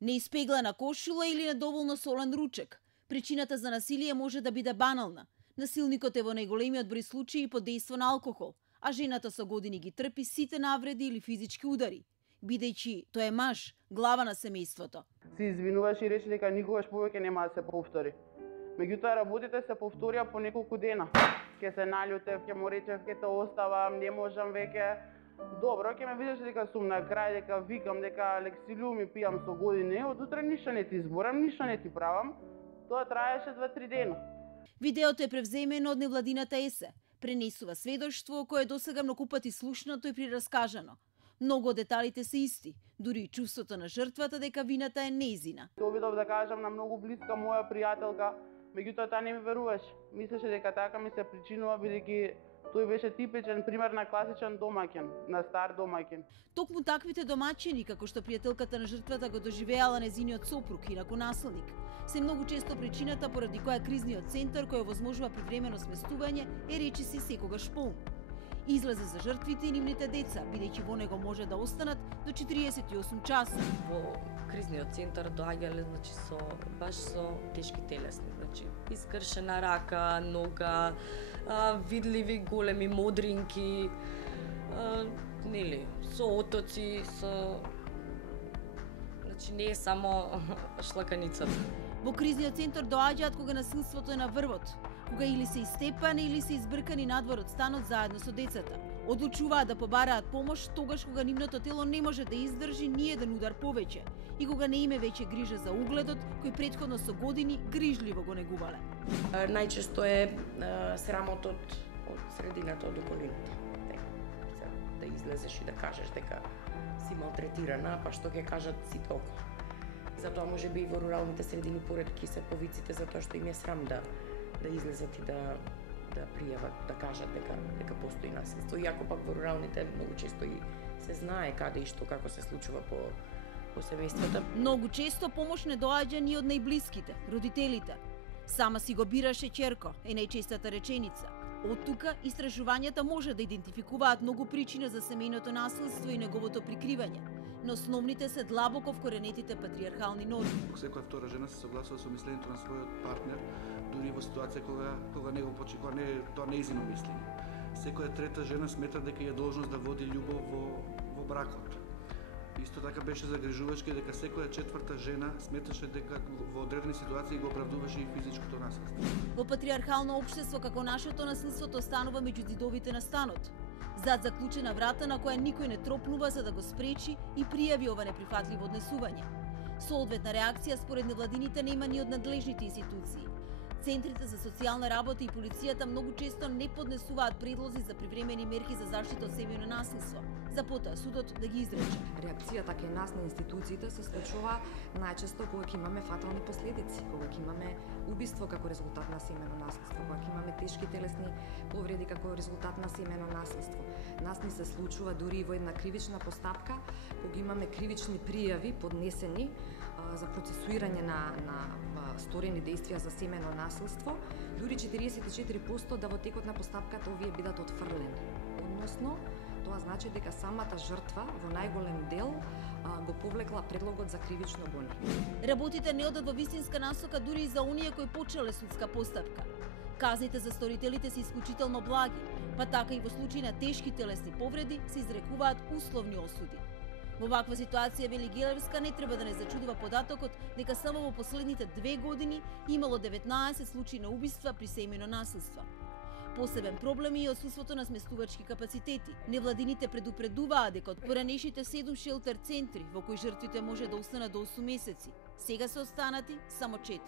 Неиспеглана кошула или недоволно солен ручек. Причината за насилие може да биде банална. Насилникот е во најголемиот број случаи под дејство на алкохол, а жената со години ги трпи сите навреди или физички удари, бидејќи тој е маж, глава на семејството. Се извинуваш и рече дека никогаш повеќе нема да се повтори. Меѓутоа работите се повторија по неколку дена. Ке се наљутев, ке му речев ке те оставам, не можам веќе. Добро, ке ме видиш дека сум на крај, дека викам, дека лексилу ми пијам со години, од утре ништо не ти изборам, ништо не ти правам. Тоа траеше 2-3 дена. Видеото е превземено од невладината ЕСЕ. Пренесува сведоштво кое досега многу пати слушнато и прираскажано. Многу од деталите се исти, дури и чувството на жртвата дека вината е нејзина. Се обидов да кажам на многу блиска моја пријателка, меѓутоа таа не ми веруваше. Мислеше дека така ми се причинува бидејќи тој беше типичен пример на класичен домаќин, на стар домаќин. Токму таквите домаќини, како што пријателката на жртвата го доживеала незиниот сопруг, инаку насилник, се многу често причината поради која кризниот центар кој овозможува привремено сместување е речиси секогаш полн. Излезе за жртвите и нивните деца, бидејќи во него може да останат до 48 часа. Во кризниот центар доаѓале баш со тешки телесни, искршена рака, нога, видливи големи модринки, со отоци, не е само шлаканицата. Во кризниот центар доаѓаат кога насилството е на врвот, кога или се истепани или се избркани надвор од станот заедно со децата. Одлучуваат да побараат помош тогаш кога нивното тело не може да издржи ни еден удар повеќе и кога не име веќе грижа за угледот кој претходно со години грижливо го негувале. Најчесто е срамотот од средината, од околината. Да излезеш и да кажеш дека си малтретирана, па што ќе кажат сите околу. Затоа може би и во руралните средини поретки се повиците затоа што им е срам да излезат и да пријават, да кажат дека постои насилство. Иако пак во руралните многу често и се знае каде и што како се случува по семејствата. Многу често помош не доаѓа ни од најблиските, родителите. Сама си го бираше ќерко е најчестата реченица. Од тука истражувањата може да идентификуваат многу причини за семејното насилство и неговото прикривање, но основните се длабоко вкоренетите патриархални норми. Секоја втора жена се согласува со мислењето на својот партнер, дури во ситуација кога не го почи, кога не е тоа нејзино мислење. Секоја трета жена смета дека е должност да води љубов во бракот. Исто така беше загрижувачки дека секоја четврта жена сметаше дека во одредени ситуации го оправдуваше и физичкото насилство. Во патриархално општество како нашето насилството станува меѓу зидовите на станот, зад заклучена врата на која никој не тропнува за да го спречи и пријави ова неприфатливо однесување. Соодветна реакција според невладините нема ни од надлежните институции. Центрите за социјална работа и полицијата многу често не поднесуваат предлози за привремени мерки за заштита од семејно насилство, за потоа судот да ги изрече. Реакцијата кај нас на институциите се случува најчесто кога ќе имаме фатални последици, кога ќе имаме убиство како резултат на семејно насилство, кога ќе имаме тешки телесни повреди како резултат на семејно насилство. Нас ни се случува дури и во една кривична постапка, кога имаме кривични пријави поднесени за процесуирање на сторени дејствија за семејно насилство, дури 44% да во текот на постапката овие бидат отфрлени. Односно, тоа значи дека самата жртва во најголем дел го повлекла предлогот за кривично гонење. Работите не одат во вистинска насока дури и за оние кои почеле судска постапка. Казните за сторителите се исклучително благи, па така и во случај на тешки телесни повреди се изрекуваат условни осуди. Во ваква ситуација Вели Гелевска не треба да не зачудува податокот дека само во последните 2 години имало 19 случаи на убиства при семејно насилство. Посебен проблем е и отсуството на сместувачки капацитети. Невладините предупредуваат дека од поранешните 7 шелтер центри во кои жртвите може да останат до 8 месеци, сега се останати само 4.